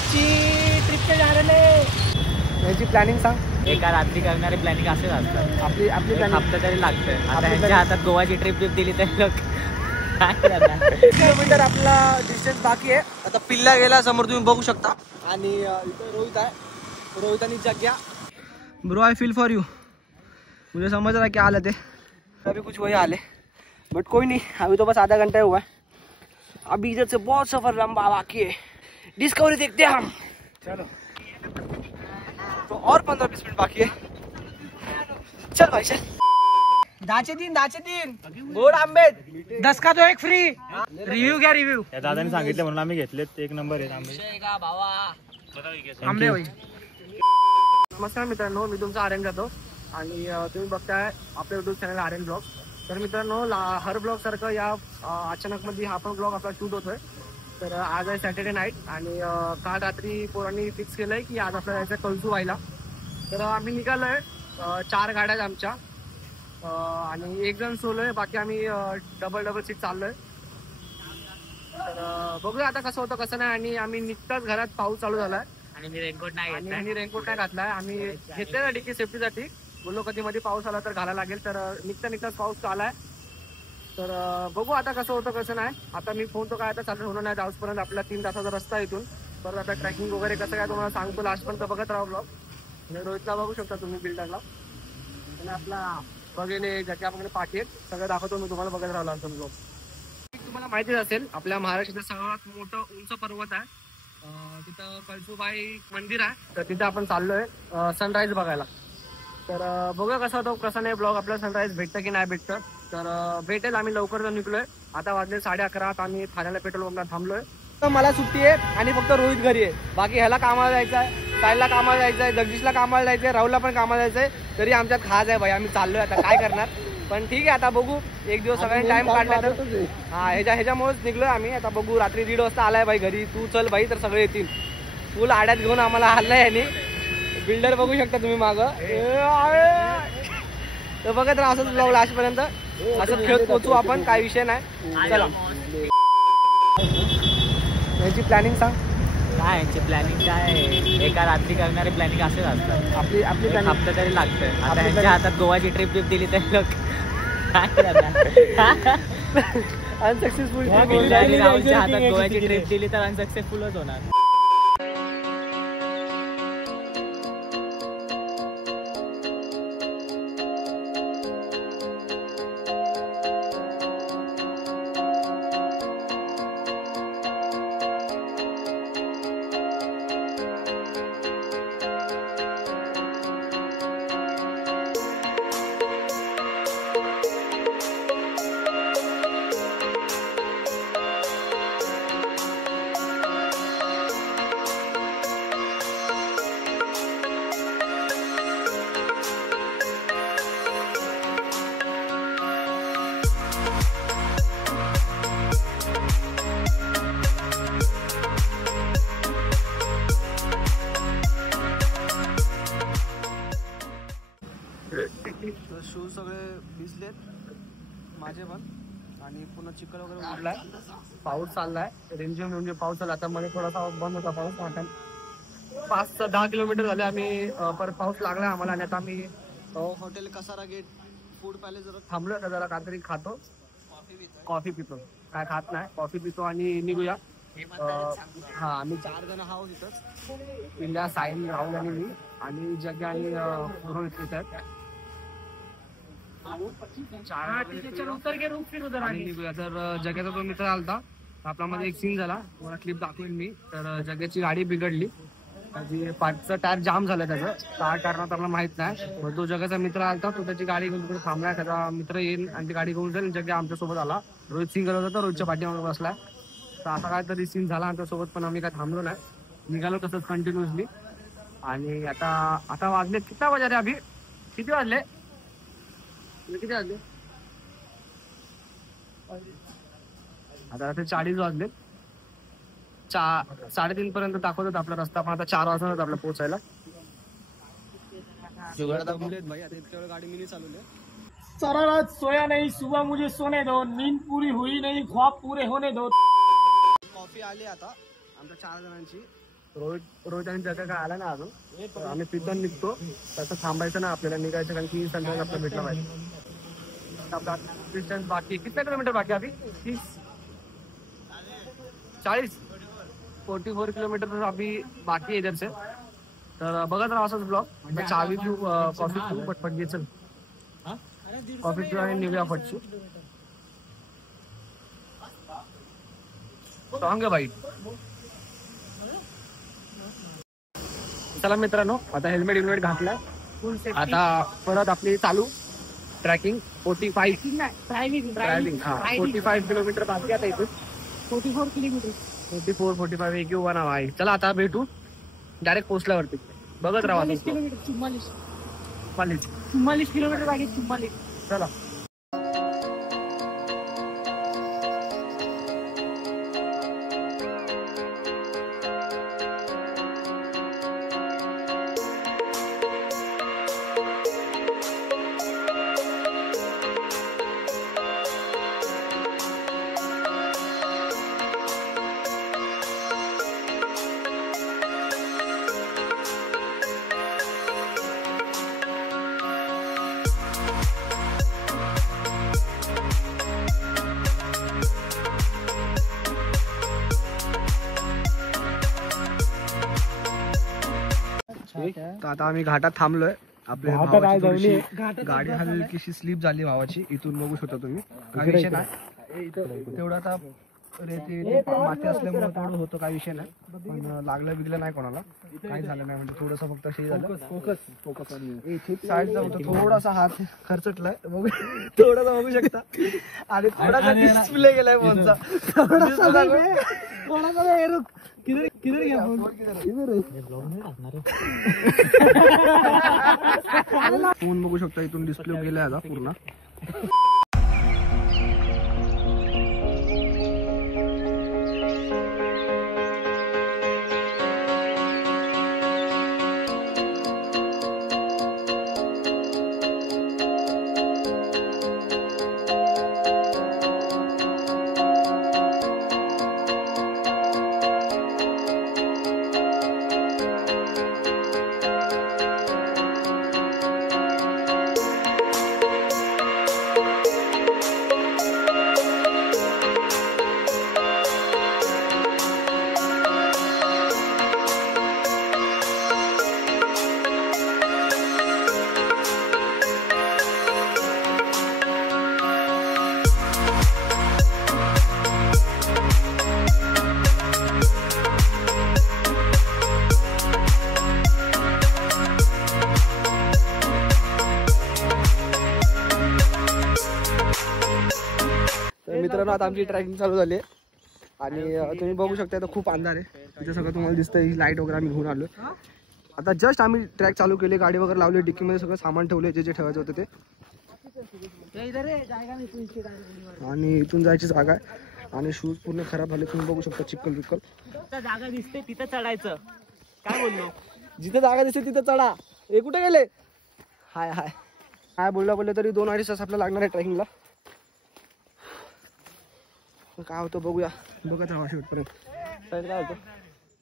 बच्ची ट्रिप पे जा रहे हैं। याची प्लॅनिंग सांग। एका रात्री करणारे प्लॅनिंग असेच असतात। आपली एक हप्ता तरी लागतं। आता ह्यांच्या हातात गोवाची ट्रिप दिली तर लोक किलोमीटर आपला डिस्टन्स बाकी आहे। आता पिल्ला गेला समोर तुम्ही बघू शकता आणि इथे रोहित आहे। रोहित आणि Jagya. Bro I feel for you. मुझे समझ रहा है क्या हालत है। अभी कुछ वही हाल है बट कोई नहीं, अभी तो बस आधा घंटा ही हुआ है। अभी इधर से बहुत सफर लंबा बाकी है। डिस्कवरी देखते हैं हम। चलो तो और 15-20 मिनट बाकी है। चल भाई चल। दाचे तीन गोड आंबे 10 का तो एक फ्री। रिव्ह्यू घ्या रिव्ह्यू। या दादाने सांगितलं म्हणून आम्ही घेतलेत। एक नंबर आहे आंबे भाई। नमस्कार मित्रांनो, मी तुमचा आर्यन जातो आणि तुम्ही बघताय आपल्या युट्यूब चॅनल आर्यन ब्लॉग। तर मित्रांनो, हर ब्लॉग सारखं या अचानक मध्ये हा पण ब्लॉग आपला शूट होतोय। तर आज आहे सॅटर्डे नाईट आणि काल रात्री पोरांनी फिक्स केलंय की आज आपल्याला जायचं कळसू व्हायला। तर आम्ही निघालोय 4 गाड्या आहेत आमच्या आणि एक जण सोलोय, बाकी आम्ही डबल सीट चाललोय। तर बघूया आता कसं होतं कसं नाही। आणि आम्ही निघताच घरात पाऊस चालू झालाय आणि मी रेनकोट नाही घेतला आणि रेनकोट नाही घातलाय। आम्ही घेतलेला डिकी सेफ्टीसाठी, बोललो कधी मध्ये पाऊस आला तर घालायला लागेल। तर निघताच पाऊस आलाय। तर बघू आता कसं होतं कसं नाही। आता मी फोन तो काय आता चालू होणार नाही जाऊसपर्यंत। आपला 3 तासाचा रस्ता इथून परत आता ट्रॅकिंग वगैरे कसं काय तुम्हाला सांगतो लास्टपर्यंत बघत राहा ब्लॉग। आणि रोहितला बघू शकता तुम्ही बिल्डरला आणि आपला बघेने ज्याच्या आपण पाठी आहेत सगळं दाखवतो मी तुम्हाला बघत राहिला असं ब्लॉग। तुम्हाला माहितीच असेल आपल्या महाराष्ट्राचं सर्वात मोठं उंच पर्वत आहे। तिथं कळसूबाई मंदिर आहे, तर तिथे आपण चाललोय सनराईज बघायला। तर बघूया कसा होतो कसा नाही ब्लॉग। आपल्याला सनराईज भेटतं की नाही भेटतं तर भेटेल। आम्ही लवकर निघलोय, आता वाजले 11:30। आम्ही ठाण्याला पेट्रोल पंपला थांबलोय। तर मला सुट्टी आहे आणि फक्त रोहित घरी आहे। बाकी ह्याला कामाला जायचं आहे, साहिलला कामाला जायचं आहे, जगदीशला कामाला जायचं आहे, राहुलला पण कामाला जायचं आहे। तरी आमच्यात खास आहे भाई, आम्ही चाललोय आता काय करणार। पण ठीक आहे, आता बघू एक दिवस सगळ्यांनी टाइम काढला तर ह्याच्यामुळेच निघलोय आम्ही। आता बघू रात्री 1:30 वाजता आलाय भाई घरी। तू चल भाई तर सगळे येतील। फुल आड्यात घेऊन आम्हाला हल्लाय यांनी। बिल्डर बघू शकता तुम्ही मागं। तर बघत राहा असंच ब्लॉग लास्टपर्यंत, असं खेळत पोचू आपण, काय विषय नाही। चला याची प्लॅनिंग सांग। काय यांची प्लॅनिंग काय? एका रात्री करणारे प्लॅनिंग असेच असतात। आपली एक हप्ता तरी लागतं। आता ह्यांच्या हातात गोवाची ट्रिप दिली तर लोक अनसक्सेसफुल राहुलच्या हातात गोव्याची ट्रिप दिली तर अनसक्सेसफुलच होणार। शूज सगळे भिजलेत माझे पण आणि पुन्हा चिखल वगैरे उडलाय। पाऊस चाललाय रिमझिम पाऊस चालला। आता मध्ये थोडासा बंद होता पाऊस। आता 5 ते 10 किलोमीटर झाले आम्ही परत पाऊस लागलाय आम्हाला। आणि आता आम्ही hotel Kasara get food palace जरा थांबलोय। आता जरा काहीतरी खातो, कॉफी पितो, काय खात नाही, कॉफी पितो आणि निघूया। हा आम्ही 4 जण आहोत इथंच, इंडिया साहिल राहुल आणि मी आणि जग्या आणि रोहित इथं। तर जग्याचा तो मित्र आलता, आपला मध्ये एक सीन झाला, मला क्लिप दाखवेन मी। तर जग्याची गाडी बिघडली, पाठचं टायर जाम झालं त्याचं, काय कारण त्याला माहित नाही। मग तो जग्याचा मित्र आलता, तो त्याची गाडी घेऊन तिकडे थांबलाय। त्याचा मित्र येईल आणि ती गाडी घेऊन जाईल। जग्या आमच्या सोबत आला, रोहित सिंग होता तर रोहितच्या पाठीमागे बसलाय। तर असा काय तरी सीन झाला आमच्यासोबत, पण आम्ही काय थांबलो नाही, निघालो तसंच कंटिन्युअसली। आणि आता वाजले किती वाजले रे अभि? किती वाजले? किती वाजले? आता 40 वाजले। 3:30 पर्यंत दाखवतात आपला रस्ता, पण आता 4 वाजता आपला पोहोचायला। गाडी मिनी चालवली। सारा रात सोया नहीं, सुबह मुझे सोने दो, नींद पूरी हुई नहीं, ख्वाब पूरे होने दो। कॉफी आली आता आमच्या 4 जणांची रोहित आणि जगा काय आला ना अजून, तर आम्ही तिथून निघतो. तसं थांबायचं ना आपल्याला, निघायचं कारण की सनराईज आपल्याला भेटला पाहिजे. आपला डिस्टन्स बाकी किती किलोमीटर बाकी अभी 30-40 44 किलोमीटर अभी बाकी है इधर से. तर बघत राहा असंच ब्लॉग. चावी पिऊ, कॉफी पिऊ पटपट घे. चल कॉफी पिऊ आणि निघूया पटची. सांग बाई. चला मित्रांनो, आता हेल्मेट घातलाय. आता परत आपली चालू ट्रॅकिंग 45 ड्रायव्हिंग. हा 45 किलोमीटर बाकी आता इथून. 44 किलोमीटर 44-45 एक उभा नाव आहे. चला आता भेटू डायरेक्ट पोहोचल्यावरती. बघत राहा. 44 किलोमीटर बाकी. 44. चला तर आता आम्ही घाटात थांबलोय. आपल्या गाडी हलकीशी स्लिप झाली भावाची. इथून बघू शकता तुम्ही. काही विषय नाही तेवढं. आता रेती माती असल्यामुळे तेवढं होतं, काही विषय नाही. पण लागलं बिगलं नाही कोणाला, काही झालं नाही. म्हणजे थोडस फक्त हे झालं. साईडचा होतं थोडासा हात खर्चटलाय बघू, थोडासा बघू शकता. आणि थोडासा डिस्प्ले गेलाय फोनचा. फोन बघू शकता इथून डिस्प्ले गेलाय आता पूर्ण. मित्रांनो आता आमची ट्रॅकिंग चालू झाली आहे. आणि तुम्ही बघू शकता तर खूप अंधार आहे तिथे. सगळं तुम्हाला दिसतंय. ही लाईट वगैरे आम्ही घेऊन आलो. आता जस्ट आम्ही ट्रॅक चालू केले. गाडी वगैरे लावली. डिक्कीमध्ये सगळं सामान ठेवले जे जे ठेवायचं होतं ते. आणि इथून जायची जागा आहे. आणि शूज पूर्ण खराब झाले. तुम्ही बघू शकता चिक्कल बिक्कल. जागा दिसते तिथं चढायचं. काय बोललो? जिथं जागा दिसते तिथं चढा. हे कुठे गेले? हाय हाय हाय बोलले तरी 2-2.5 तास आपल्याला लागणार आहे ट्रॅकिंगला. काय होतं बघूया. बघत राहा शेवटपर्यंत. काय होतं.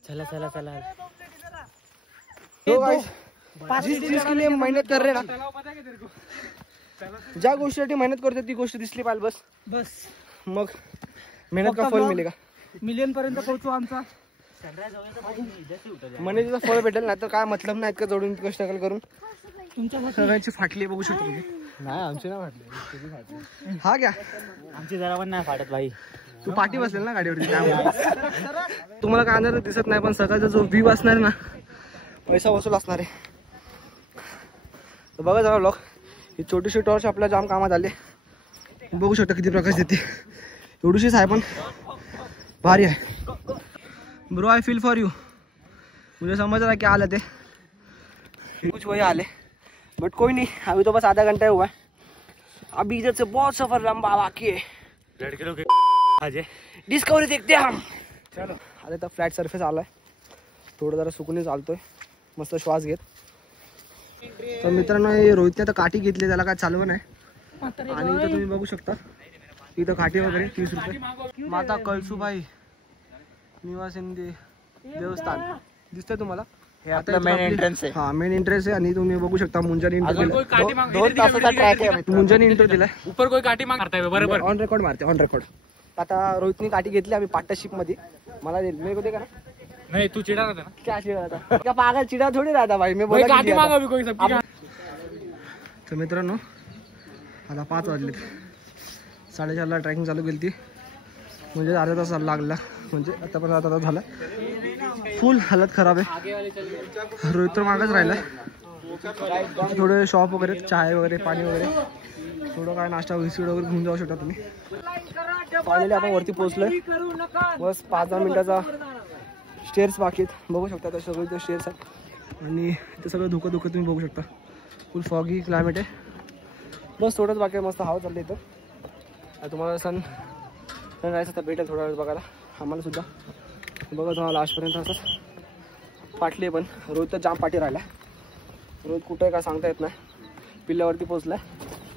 चला चला चला. जिस चीज के लिए मेहनत कर रहे ना, ज्या गोष्टीसाठी मेहनत करतो ती गोष्ट दिसली पाहिजे. बस बस मग मेहनत का फळ मिळेल का. मिलियन पर्यंत पोहोचू आमचा. मेहनतीचं फळ भेटेल. नाही तर काय मतलब नाही का जोडून कष्ट करून. तुमच्या सगळ्यांची फाटली बघू शकतो तुम्ही. नाही आमची नाही फाटली. हा घ्या. आमची जरा पण नाही फाटत भाई. तू पाठी बसेल ना गाडीवरती त्यामुळे तुम्हाला काय अंदाज दिसत नाही. पण सकाळचा जो व्ह्यू असणार ना पैसा वसूल असणार आहे. तर बघा जरा ब्लॉग. ही छोटीशी टॉर्च आपल्या जाम कामात आले. बघू शकता किती प्रकाश देते. एवढीशीच आहे पण भारी आहे. Bro I feel for you. मुझे समझ रहा है क्या हालत है. कुछ वही हाल है बट कोई नहीं. अभी तो बस आधा घंटा हुआ है. अभी इधर से बहुत सफर लंबा बाकी है. लड़के लोग डिस्कवरी देखते हैं हम. चलो आता तर फ्लॅट सरफेस आलाय. थोडं जरा सुकून चालतोय. मस्त श्वास घेत. तर मित्रांनो हे रोहितने तर काठी घेतली. त्याला काय चालव नाही. आणि इथं तुम्ही बघू शकता इथं काठी वगैरे 30 रुपये. माता कळसुबाई निवासिंदी देवस्थान दिसतंय तुम्हाला हे आपलं मेन एंट्रन्स आहे. हा मेन एंट्रन्स आहे आणि तुम्ही बघू शकता मुंजाने इंट्रो अजून दिला. 2 तासाचा ट्रॅक आहे. मुंजाने इंट्रो दिलाय. ऊपर कोई काठी मारता है बरोबर. ऑन रेकॉर्ड मारते ऑन रेकॉर्ड. आता रोहितनी काठी घेतली आम्ही पार्टनरशिप मध्ये. मला मेरे को देगा ना. नहीं तू चिढ़ा रहा था ना. क्या चिड़ा था क्या पागल चिड़ा थोड़ी रहा था भाई मैं बोला काठी मांगा अभी कोई सबकी. तर मित्रांनो आता 5 वाजलेत. 4:30ला ट्रॅकिंग चालू केली ती म्हणजे अर्धा तास लागला म्हणजे आतापर्यंत अर्धा तास झाला. फुल हालत खराब आहे. रोहित तर मागच राहिला. थोडे शॉप वगैरे चाय वगैरे पाणी वगैरे थोडं काय नाश्ता बिस्किट वगैरे घेऊन जाऊ शकता तुम्ही. फायनली आपण वरती पोहोचलोय. बस 5-10 मिनिटाचा स्टेअर्स बाकी आहेत. बघू शकता त्या सगळे ते स्टेअर्स आहेत आणि ते सगळं धुकं तुम्ही बघू शकता. फुल फॉगी क्लायमेट आहे. बस थोडंच बाकी आहे. मस्त हवा चालली इथं. तुम्हाला सनराईज आता भेटेल थोडा वेळ बघायला आम्हाला सुद्धा. बघा तुम्हाला लास्टपर्यंत असंच पाटली पण रोहित तर जाम पाठी राहिला. रोहित कुठं आहे का सांगता येत नाही. पिल्ल्यावरती पोचलाय.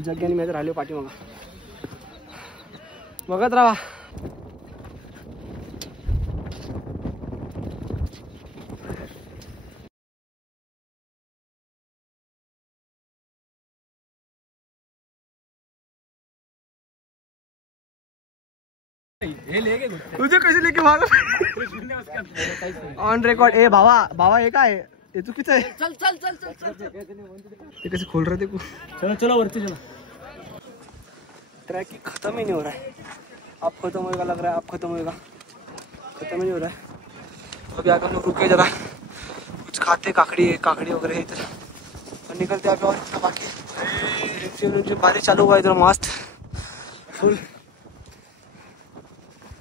जग्ग्याने मी राहिले पाठी मग बघत राहा. तुझे कसे लेके भाग ऑन रेकॉर्ड. ए भावा हे काय हे चुकीचं आहे. चल चल चल चल ते कैसे खोल रहे थे. चलो चलो वरती चलो. ट्रैक खत्म ही नहीं हो रहा है. अब खत्म होएगा लग रहा है. अब खत्म होएगा. खत्म ही नहीं हो रहा है. अभी आगे हम लोग रुके जरा कुछ खाते काकड़ी वगैरह है इधर और निकलते अभी. और बाकी बारिश चालू हुआ इधर मस्त फुल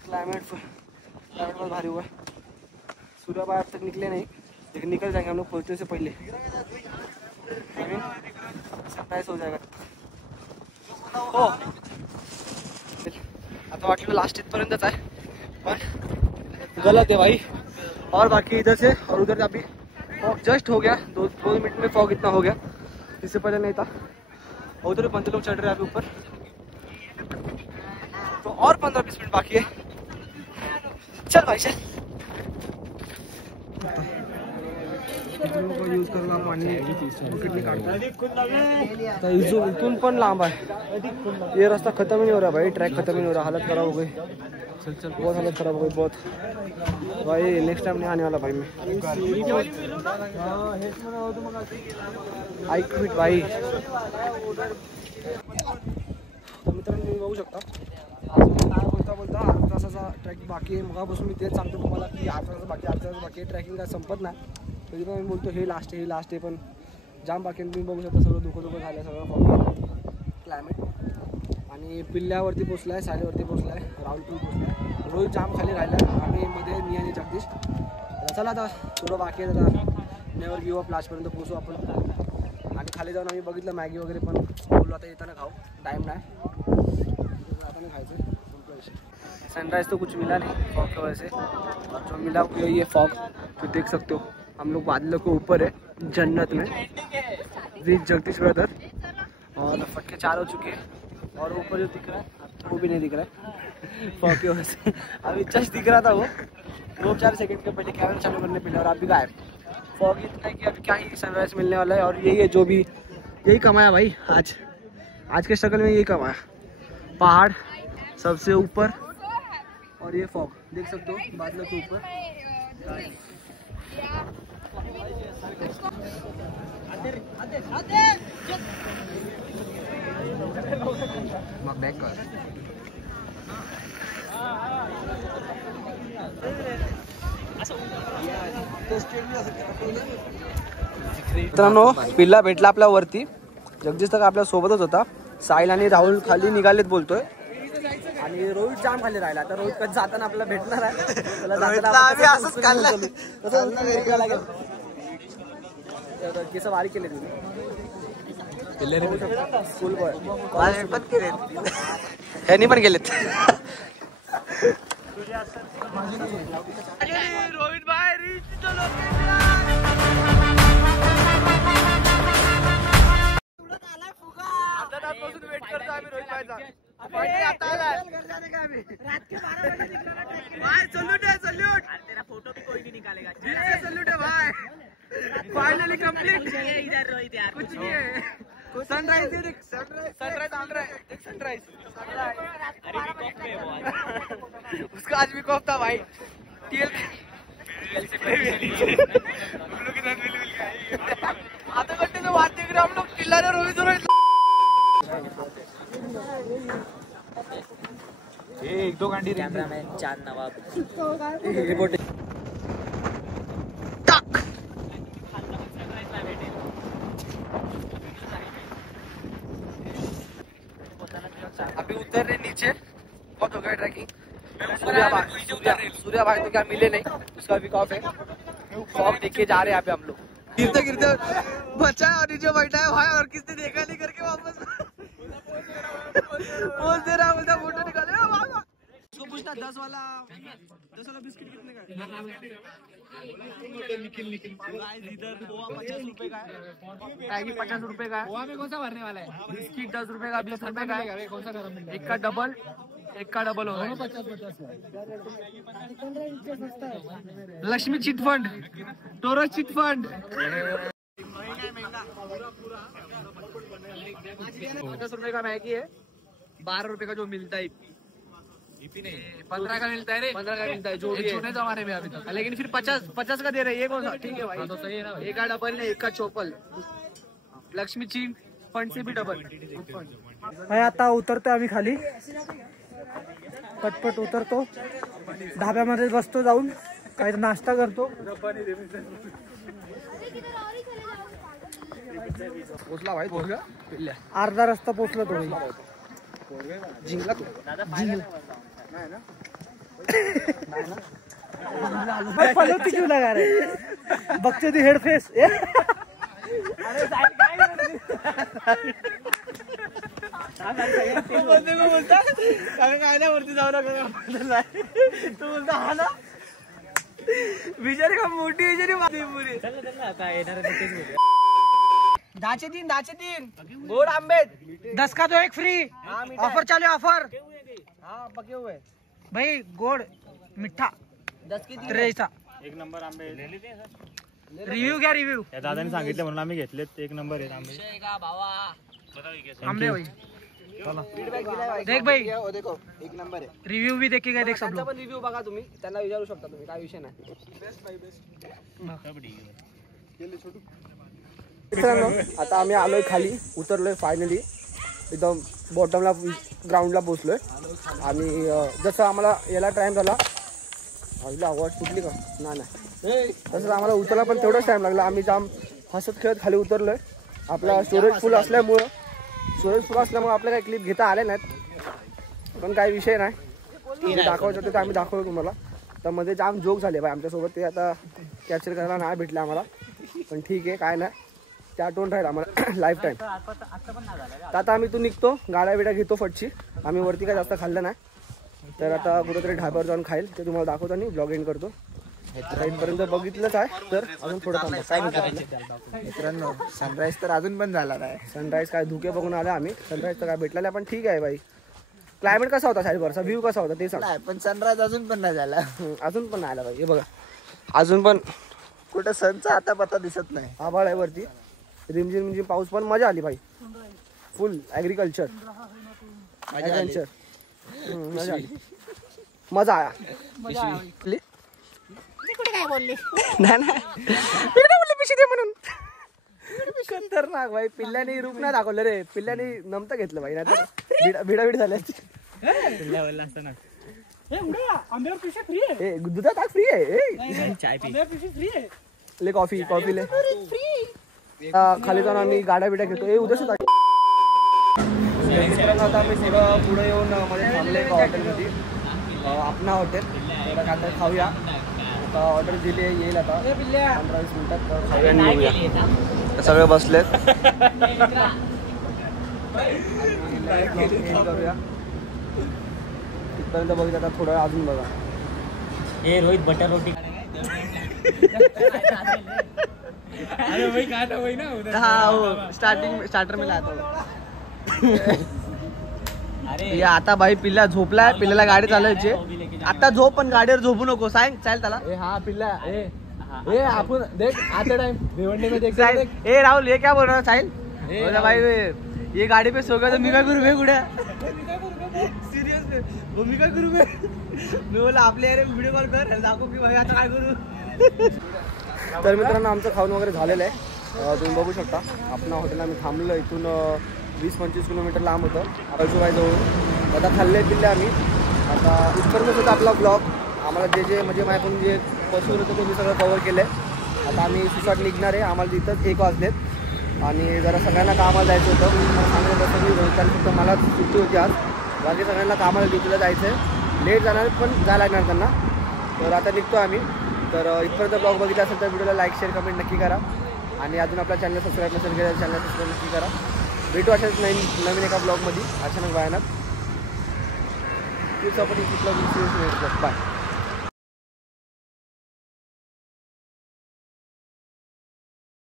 क्लाइमेट बहुत भारी हुआ है. सूर्य बाहर तक निकले नहीं लेकिन निकल जाएंगे हम लोग पहुँचने से पहले. सरप्राइज हो जाएगा. हो आता वाटलं लास्ट इथपर्यंतच आहे पण गलत है भाई. और बाकी इधर से और उधर अभी फॉग जस्ट हो गया. 2 मिनट में फॉग इतना हो गया. इससे पहले नहीं था. उधर बंदे लोग चढ़ रहे हैं अभी ऊपर. तो और 15-20 मिनट बाकी है. चल भाई चल. यूज करून आपण किडनी काढतो. इथून पण लांब आहे. ये रास्ता खत्म ही नहीं हो रहा भाई. ट्रैक खत्म ही नहीं हो रहा. हालत खराब हो गई. चल चल बहुत हालत खराब हो गई बहुत भाई. नेक्स्ट टाइम नहीं आने वाला भाई मैं. आई क्विट भाई. मित्रांनो तुम्ही बघू शकता बोलता अर्धा तासाचा ट्रॅकिंग बाकी आहे. मगापासून मी तेच सांगतो तुम्हाला की अर्धा तास बाकी आहे. ट्रॅकिंग काय संपत नाही. तरी पण मी बोलतो हे लास्ट आहे पण जाम बाकी आहे. तुम्ही बघू शकता सगळं धुकं झालं सगळं फॉग क्लायमेट. आणि पिल्ल्यावरती पोचला आहे. साडीवरती पोचला आहे. राहुलपूर पोचला आहे. रोहित जाम खाली राहिला आहे. आम्ही मध्ये मी आणि जगदीश. चला आता थोडं बाकी आहे. आता नेवर गिव अप लास्टपर्यंत पोचू आपण. आणि खाली जाऊन आम्ही बघितलं मॅगी वगैरे पण बोललो आता येताना खाऊ. टाइम नाही आता नाही खायचं. सनराइज तो कुछ मिला नहीं फॉग की वजह से. जो मिला वो ये फॉग जो देख सकते हो. हम लोग बादलों के ऊपर है जन्नत में. विद जगदीश ब्रदर. और फटके 4 हो चुके हैं. और ऊपर जो दिख रहा है वो भी नहीं दिख रहा है फॉग की वजह से. अभी जस्ट दिख रहा था वो 2-4 सेकंड के पहले कैमरा चालू करने पहले और अभी गायब. फॉग इतना है कि अभी क्या ही सनराइज मिलने वाला है. और यही है जो भी यही कमाया भाई आज के स्ट्रगल में. यही कमाया पहाड़ सबसे ऊपर और ये फॉग देख सकते हो बादलों के ऊपर. मित्रांनो पिल्ला भेटला आपल्या वरती. जगदीश तर आपल्या सोबतच होता. साहिल आणि राहुल खाली निघालेत बोलतोय. आणि रोहित जाम खाली राहिला. आता रोहित कधी जाताना आपल्याला भेटणार आहे. केस वारी केले फुल बॉय ह्यांनी पण गेलेत. रोहित भाई वेट करतो आम्ही रोहित भाईचा. सल्यूट है सल्यूट. तेरा फोटो भी कोई नहीं निकालेगा. सल्यूट है भाई. कंप्लीट कुछ नहीं है। सनराइज देख, सनराइज सनराइज उसका आज भी कॉफ था भाई। आधा घंटे से बात देख रहे हम लोग, चिल्ला रहे रोहित रोहित। एक दो घंटे कॅमेरामॅन चांद नवाब रिपोर्ट अभी उतर रहे नीचे, बहुत हो गया ट्रैकिंग। सूर्या भाई तो क्या मिले नहीं, उसका भी कॉफ है। कॉफ देख के जा रहे हैं यहाँ पे हम लोग, गिरते गिरते बचा है और नीचे बैठा है भाई, और किसने देखा नहीं करके वापस पोज दे रहा, बोलता फोटो निकाले। उसको पूछना 10 वाला बिस्किट कितने का है? इधर पोहा 50 रुपए का है, मैगी 50 रुपए का है। पोहा में कौन सा भरने वाला है? बिस्किट 10 रुपए का, 20 रुपए का है। कौन सा गरम? एक का डबल हो रहा है। 50। Lakshmi chit fund, taurus chit fund. 50 रुपए का मैगी है, 12 रुपए का जो मिलता है। 15 का मिलता है रे, 15 का मिलता है जो भी छोटे जमाने में अभी तक। लेकिन फिर 50 का दे रहे हैं। ये कौन सा? ठीक है भाई, तो सही है ना। एक का डबल है, एक का चोपल। लक्ष्मी चीन फंड से भी डबल। भाई आता उतरतो आम्ही खाली, पटपट उतरतो, ढाब्यामध्ये बसतो, जाऊन काही नाश्ता करतो। पोचला भाई, पोचला अर्धा रस्ता पोचला तो जिंकला तू। पलवती क्यों लगा रहे? बघते ती हेड फेस। वरती जाऊ नका, तू बोलता हा ना बिचारी का मोठी पुरी। दाचे तीन गोड आंबे 10 का तो एक फ्री ऑफर चालू है, ऑफर। हाँ पके हुए भाई गोड मिठा 10 की 3 एक नंबर आंबे रिव्ह्यू घ्या, रिव्ह्यू। या दादाने सांगितलं म्हणून आम्ही घेतलेत, एक नंबर आहेत आंबे। आंबे भाई देख भाई, देखो एक नंबर आहे। रिव्ह्यू भी देखेगा, देख सब त्यांचा लोग। पण रिव्ह्यू बघा तुम्ही, त्यांना विचारू शकता तुम्ही, काय विषय नाही। मित्रांनो आता आम्ही आलोय खाली, उतरलोय फायनली, एकदम बॉटमला ग्राउंडला पोहोचलोय। आणि जसं आम्हाला याला टाइम झाला, आवाज सुटली का नाही, तसं आम्हाला उतरला पण तेवढाच टाइम लागला। आम्ही जाम हसत खेळत खाली उतरलोय। आपला स्टोरेज फुल असल्यामुळे आपल्याला काही क्लिप घेता आले नाहीत, पण काही विषय नाही, दाखवायचं होतं ते आम्ही दाखवलं तुम्हाला। तर मध्ये जाम जोक झाले भाई आमच्यासोबत, ते आता कॅप्चर करायला नाही भेटले आम्हाला, पण ठीक आहे, काय नाही, ते आठवण राहील आम्हाला लाईफ टाईम। तर आता आम्ही इथून निघतो, गाड्या बिड्या घेतो फटची। आम्ही वरती काय जास्त खाल्लं नाही, तर आता कुठेतरी ढाब्यावर जाऊन खाईल, ते तुम्हाला दाखवतो आणि ब्लॉग एंड करतो। इथपर्यंत बघितलंच आहे, तर अजून थोडं मित्रांनो सनराईज तर अजून पण झाला नाही। सनराईज काय धुके बघून आला आम्ही, सनराईज तर काय भेटला नाही, पण ठीक आहे भाई। क्लायमेट कसा होता साईडवरचा, व्ह्यू कसा होता ते सांग। पण सनराइज अजून पण नाही झाला, अजून पण नाही आला भाई, हे बघा अजून पण कुठं सनचा आता पत्ता दिसत नाही। आभाळ आहे वरती, रिमझिम पाऊस, पण मजा आली भाई, फुल ऍग्रिकल्चर मजा आली, मजा आया। काय बोलली नाही पिशी दे म्हणून, खतरनाक भाई। पिल्ल्याने रूप नाही दाखवलं रे, पिल्ल्याने नमतं घेतलं भाई, नाही तर भिडाभिड झाल्या। दुधा ताक फ्री आहे, ले कॉफी ले खाली जाऊन आम्ही गाड्या बिड्या घेतो। उद्या आता आम्ही सगळं पुढे येऊन मध्ये थांबले एका हॉटेलमध्ये, आपणा हॉटेल, थोडं काय खाऊया। आता ऑर्डर दिली आहे, येईल आता 15-20 मिनिटात, खाऊया आणि येऊया। सगळे बसलेत, करूया तिथपर्यंत बघितलं, आता थोडं अजून बघा। हे रोहित बटर रोटी स्टार्टर में लाया था। अरे आता भाई पिल्ला झोपलाय, पिल्ल्याला गाडी चालवायची आता, झोप पण गाडीवर झोपू नको, सांग चाल त्याला। हा पिल्ला ए आपण देख आता टाइम भिवंडी में देख साहिल, ए राहुल ये क्या बोल रहा है साहिल? बोला भाई ये गाड़ी पे सो गया तो मी काय करू बे कुठे सिरियस वो मी काय करू बे मी बोला आपले अरे व्हिडिओ कॉल कर दाखव की भाई आता काय करू. तर मित्रांनो आमचं खाऊन वगैरे झालेलं आहे. तुम्ही बघू शकता आपण हॉटेल आम्ही थांबलो इथून 20-25 किलोमीटर लांब होतं कळसुबाईजवळून. आता खाल्ले पिल्ले आम्ही. आता इथपर्यंत होता आपला ब्लॉग. आम्हाला जे जे म्हणजे माझ्याकडून जे पशु होतं ते मी सगळं कवर केलं आहे. आता आम्ही सुसाट निघणार आहे. आम्हाला तिथंच 1 वाजलेत आणि जरा सगळ्यांना कामाला जायचं होतं. मला सांगितलं तसं मी रोहिताला फक्त मला सुट्टी होती आज. बाकी सगळ्यांना कामाला ड्युटीला जायचं आहे. लेट जाणार पण जायला लागणार त्यांना. तर आता निघतो आम्ही. तर इथपर्यंत ब्लॉग बघितला असेल तर व्हिडिओला लाईक शेअर कमेंट नक्की करा आणि अजून आपल्या चॅनल सबस्क्राईब नसेल केलं चॅनल सबस्क्राईब नक्की करा. भेटू अशाच नवीन एका ब्लॉगमध्ये अचानक भयानक. बाय.